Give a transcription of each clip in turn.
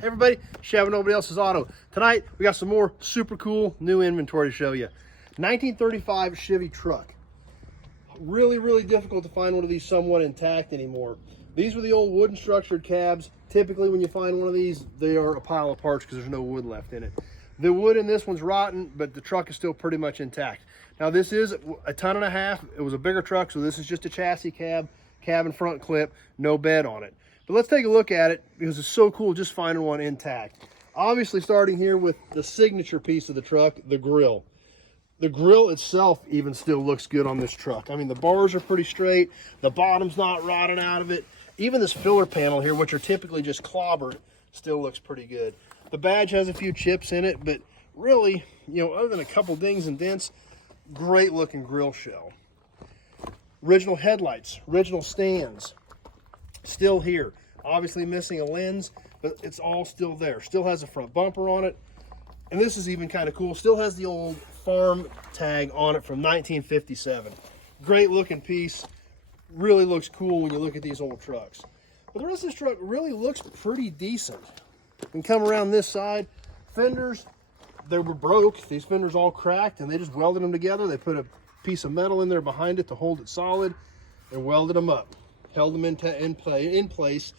Hey everybody, Chevy Nobody Else's Auto. Tonight we got some more super cool new inventory to show you. 1935 Chevy truck. Really difficult to find one of these somewhat intact anymore. These were the old wooden structured cabs. Typically when you find one of these, they are a pile of parts because there's no wood left in it. The wood in this one's rotten, but the truck is still pretty much intact. Now this is a ton and a half. It was a bigger truck, so this is just a chassis cab and front clip, no bed on it. But let's take a look at it because it's so cool just finding one intact. Obviously starting here with the signature piece of the truck, the grille. The grille itself even still looks good on this truck. I mean, the bars are pretty straight. The bottom's not rotting out of it. Even this filler panel here, which are typically just clobbered, still looks pretty good. The badge has a few chips in it, but really, you know, other than a couple dings and dents, great looking grille shell. Original headlights, original stands, still here. Obviously missing a lens, but it's all still there. Still has a front bumper on it. And this is even kind of cool. Still has the old farm tag on it from 1957. Great looking piece. Really looks cool when you look at these old trucks. But the rest of this truck really looks pretty decent. You can come around this side. Fenders, they were broke. These fenders all cracked and they just welded them together. They put a piece of metal in there behind it to hold it solid and welded them up. Held them in place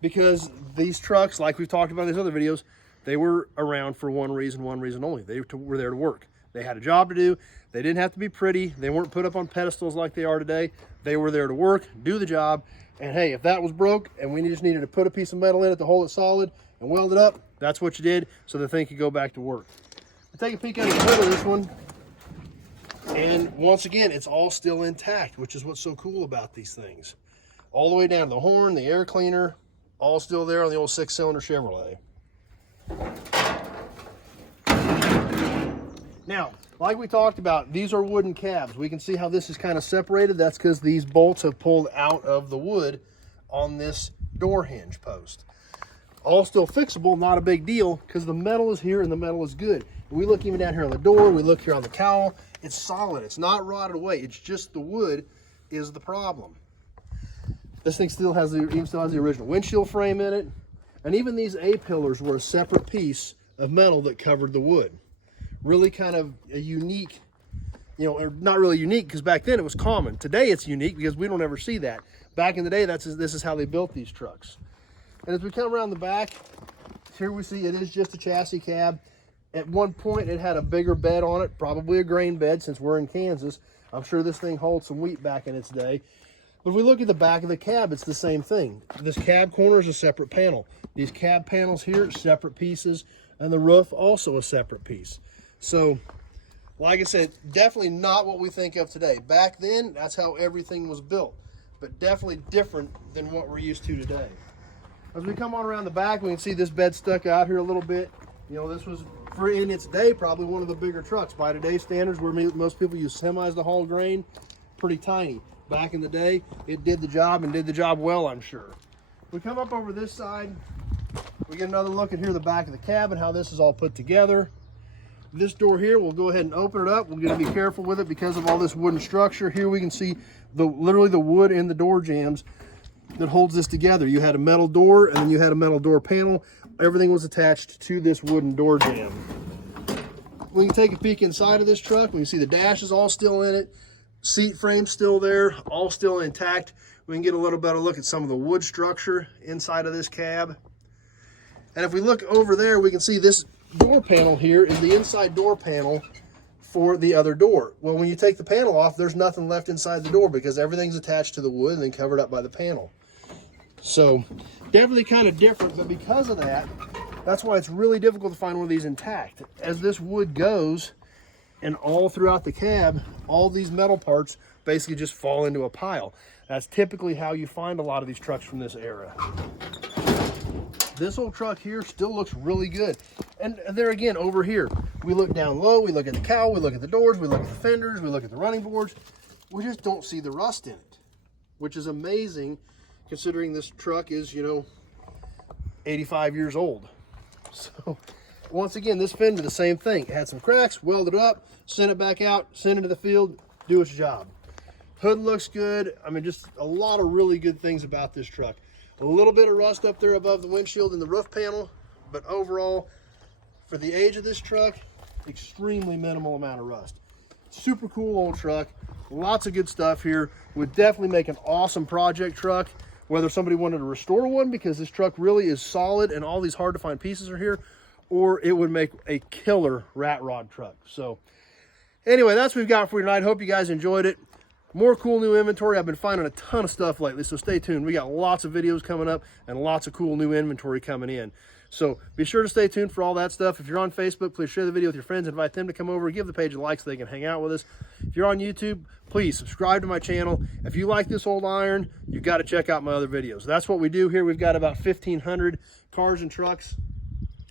because these trucks, like we've talked about in these other videos, they were around for one reason only. They were there to work. They had a job to do. They didn't have to be pretty. They weren't put up on pedestals like they are today. They were there to work, do the job. And hey, if that was broke and we just needed to put a piece of metal in it to hold it solid and weld it up, that's what you did so the thing could go back to work. We'll take a peek under the hood of this one. And once again, it's all still intact, which is what's so cool about these things. All the way down to the horn, the air cleaner, all still there on the old 6-cylinder Chevrolet. Now, like we talked about, these are wooden cabs. We can see how this is kind of separated. That's because these bolts have pulled out of the wood on this door hinge post. All still fixable, not a big deal, because the metal is here and the metal is good. We look even down here on the door, we look here on the cowl, it's solid, it's not rotted away, it's just the wood is the problem. This thing still has the original windshield frame in it, and even these A-pillars were a separate piece of metal that covered the wood. Really kind of a unique, you know, or not really unique because back then it was common. Today it's unique because we don't ever see that. Back in the day, this is how they built these trucks. And as we come around the back, here we see it is just a chassis cab. At one point it had a bigger bed on it, probably a grain bed since we're in Kansas. I'm sure this thing holds some wheat back in its day. But if we look at the back of the cab, it's the same thing. This cab corner is a separate panel. These cab panels here, separate pieces, and the roof also a separate piece. So, like I said, definitely not what we think of today. Back then, that's how everything was built, but definitely different than what we're used to today. As we come on around the back, we can see this bed stuck out here a little bit. You know, this was, in its day, probably one of the bigger trucks. By today's standards, where most people use semis to haul grain, pretty tiny. Back in the day, it did the job and did the job well, I'm sure. We come up over this side, we get another look at here the back of the cab and how this is all put together. This door here, we'll go ahead and open it up. We're going to be careful with it because of all this wooden structure. Here we can see literally the wood in the door jambs that holds this together. You had a metal door and then you had a metal door panel. Everything was attached to this wooden door jamb. We can take a peek inside of this truck. We can see the dash is all still in it. Seat frame still there, all still intact. We can get a little better look at some of the wood structure inside of this cab. And if we look over there, we can see this door panel here is the inside door panel for the other door. Well, when you take the panel off, there's nothing left inside the door because everything's attached to the wood and then covered up by the panel. So definitely kind of different, but because of that, that's why it's really difficult to find one of these intact. As this wood goes, and all throughout the cab, all these metal parts basically just fall into a pile. That's typically how you find a lot of these trucks from this era. This old truck here still looks really good. And there again, over here, we look down low, we look at the cowl, we look at the doors, we look at the fenders, we look at the running boards. We just don't see the rust in it, which is amazing considering this truck is, you know, 85 years old. So, once again, this fender, the same thing. It had some cracks, welded up, sent it back out, sent it to the field, do its job. Hood looks good. I mean, just a lot of really good things about this truck. A little bit of rust up there above the windshield and the roof panel, but overall, for the age of this truck, extremely minimal amount of rust. Super cool old truck. Lots of good stuff here. Would definitely make an awesome project truck, whether somebody wanted to restore one because this truck really is solid and all these hard to find pieces are here, or it would make a killer rat rod truck. So anyway, that's what we've got for you tonight. Hope you guys enjoyed it. More cool new inventory. I've been finding a ton of stuff lately, so stay tuned. We got lots of videos coming up and lots of cool new inventory coming in. So be sure to stay tuned for all that stuff. If you're on Facebook, please share the video with your friends. Invite them to come over. Give the page a like so they can hang out with us. If you're on YouTube, please subscribe to my channel. If you like this old iron, you've got to check out my other videos. That's what we do here. We've got about 1,500 cars and trucks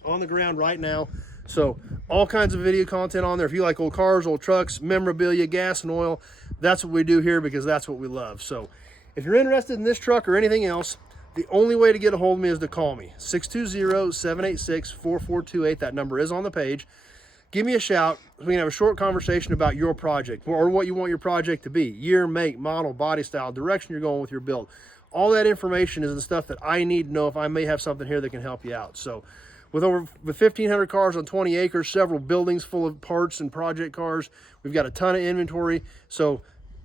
on the ground right now. So all kinds of video content on there. If you like old cars, old trucks, memorabilia, gas and oil, that's what we do here because that's what we love. So if you're interested in this truck or anything else, the only way to get a hold of me is to call me, 620-786-4428. That number is on the page. Give me a shout so we can have a short conversation about your project or what you want your project to be. Year, make, model, body style, direction you're going with your build. All that information is the stuff that I need to know if I may have something here that can help you out. So with 1,500 cars on 20 acres, several buildings full of parts and project cars, we've got a ton of inventory. So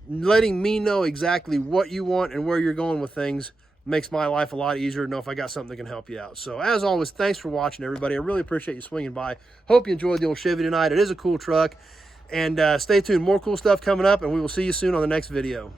letting me know exactly what you want and where you're going with things makes my life a lot easier to know if I got something that can help you out. So as always, thanks for watching, everybody. I really appreciate you swinging by. Hope you enjoyed the old Chevy tonight. It is a cool truck. And stay tuned. More cool stuff coming up, and we will see you soon on the next video.